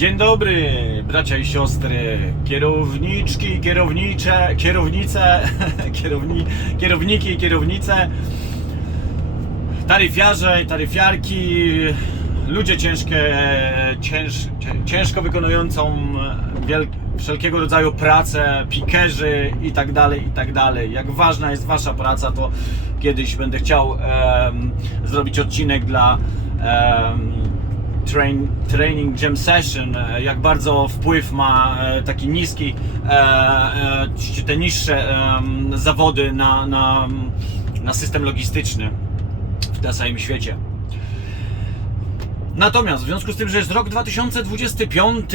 Dzień dobry, bracia i siostry, kierowniczki, kierownicze, kierownice, kierowni, kierowniki kierownice, taryfiarze taryfiarki, ludzie ciężkie, cięż, cię- ciężko wykonującą wszelkiego rodzaju pracę, pikerzy i tak dalej, i tak dalej. Jak ważna jest Wasza praca, to kiedyś będę chciał em, zrobić odcinek dla em, train, Training Jam Session, e, jak bardzo wpływ ma e, taki niski, e, te niższe zawody na, na, na system logistyczny na całym świecie. Natomiast w związku z tym, że jest rok 2025,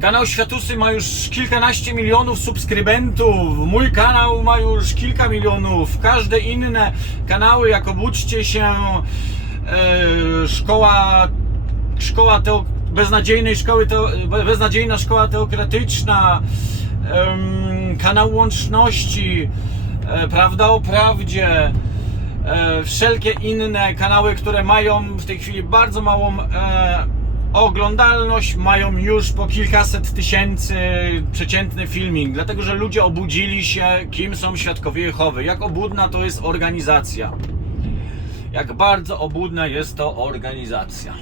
kanał Światusy ma już kilkanaście milionów subskrybentów, mój kanał ma już kilka milionów, każde inne kanały, jak obudźcie się, e, szkoła, szkoła teo, beznadziejnej szkoły, teo, beznadziejna szkoła teokratyczna, kanał łączności, e, prawda o prawdzie, e, wszelkie inne kanały, które mają w tej chwili bardzo małą e, oglądalność, mają już po kilkaset tysięcy przeciętny filming, dlatego że ludzie obudzili się, kim są świadkowie Jehowy, jak obudna to jest organizacja. Jak bardzo obudna jest to organizacja.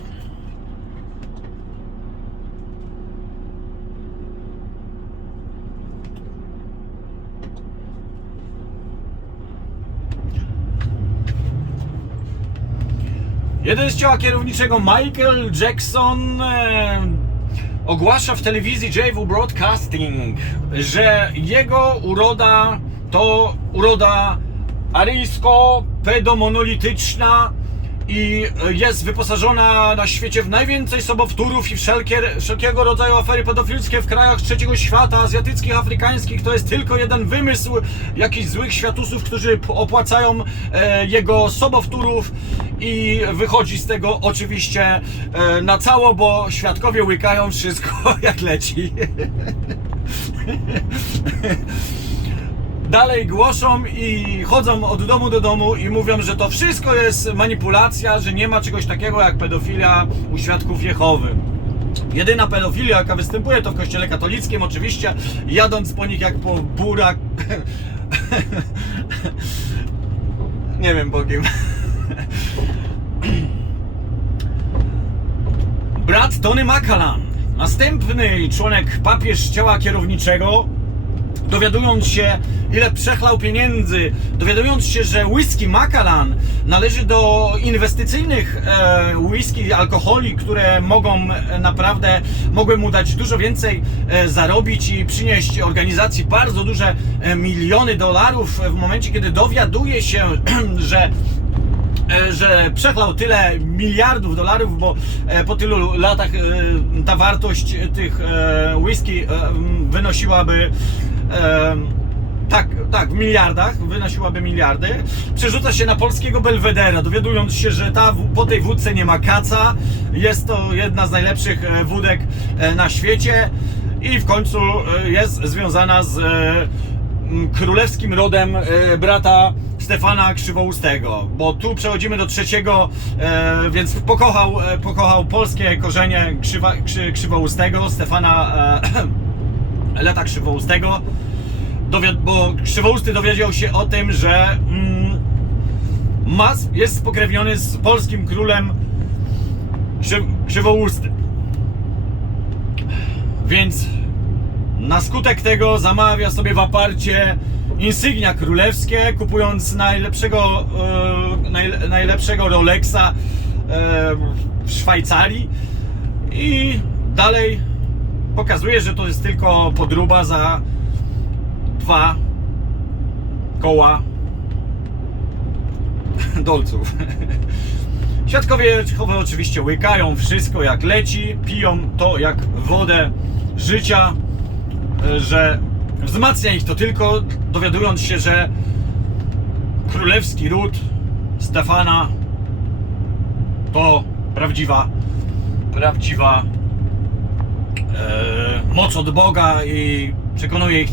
Jeden z ciała kierowniczego Michael Jackson e, ogłasza w telewizji JW Broadcasting, że jego uroda to uroda aryjsko-pedomonolityczna i jest wyposażona na świecie w najwięcej sobowtórów i wszelkie, wszelkiego rodzaju afery pedofilskie w krajach trzeciego świata, azjatyckich, afrykańskich. To jest tylko jeden wymysł jakichś złych światusów, którzy opłacają e, jego sobowtórów i wychodzi z tego oczywiście e, na cało, bo świadkowie łykają wszystko jak leci. dalej głoszą i chodzą od domu do domu i mówią, że to wszystko jest manipulacja, że nie ma czegoś takiego jak pedofilia u świadków Jehowy. Jedyna pedofilia, jaka występuje, to w kościele katolickim, oczywiście, jadąc po nich jak po burak. nie wiem po kim. Brat Tony Macallan, następny członek papież ciała kierowniczego, dowiadując się, ile przechlał pieniędzy, dowiadując się, że whisky Macallan należy do inwestycyjnych e, whisky, alkoholi, które mogą e, naprawdę, mogły mu dać dużo więcej e, zarobić i przynieść organizacji bardzo duże e, miliony dolarów w momencie, kiedy dowiaduje się, że e, że przechlał tyle miliardów dolarów, bo e, po tylu latach ta wartość tych whisky wynosiłaby tak, tak, w miliardach, wynosiłaby miliardy. Przerzuca się na polskiego Belwedera, dowiadując się, że ta, po tej wódce nie ma kaca. Jest to jedna z najlepszych e, wódek e, na świecie i w końcu e, jest związana z królewskim rodem brata Stefana Krzywoustego, bo tu przechodzimy do trzeciego, więc pokochał, pokochał polskie korzenie Krzywa, Krzy, Krzywoustego, Stefana Leta Krzywoustego, bo Krzywousty dowiedział się o tym, że mm, Mas jest spokrewniony z polskim królem Krzy, Krzywoustym. Więc na skutek tego zamawia sobie w aparcie insygnia królewskie, kupując najlepszego, e, najle, najlepszego Rolexa e, w Szwajcarii i dalej pokazuje, że to jest tylko podruba za dwa koła dolców. Świadkowie Jehowy oczywiście łykają wszystko jak leci, piją to jak wodę życia, e, że wzmacnia ich to tylko dowiadując się, że królewski ród Stefana to prawdziwa, prawdziwa moc od Boga i przekonuje ich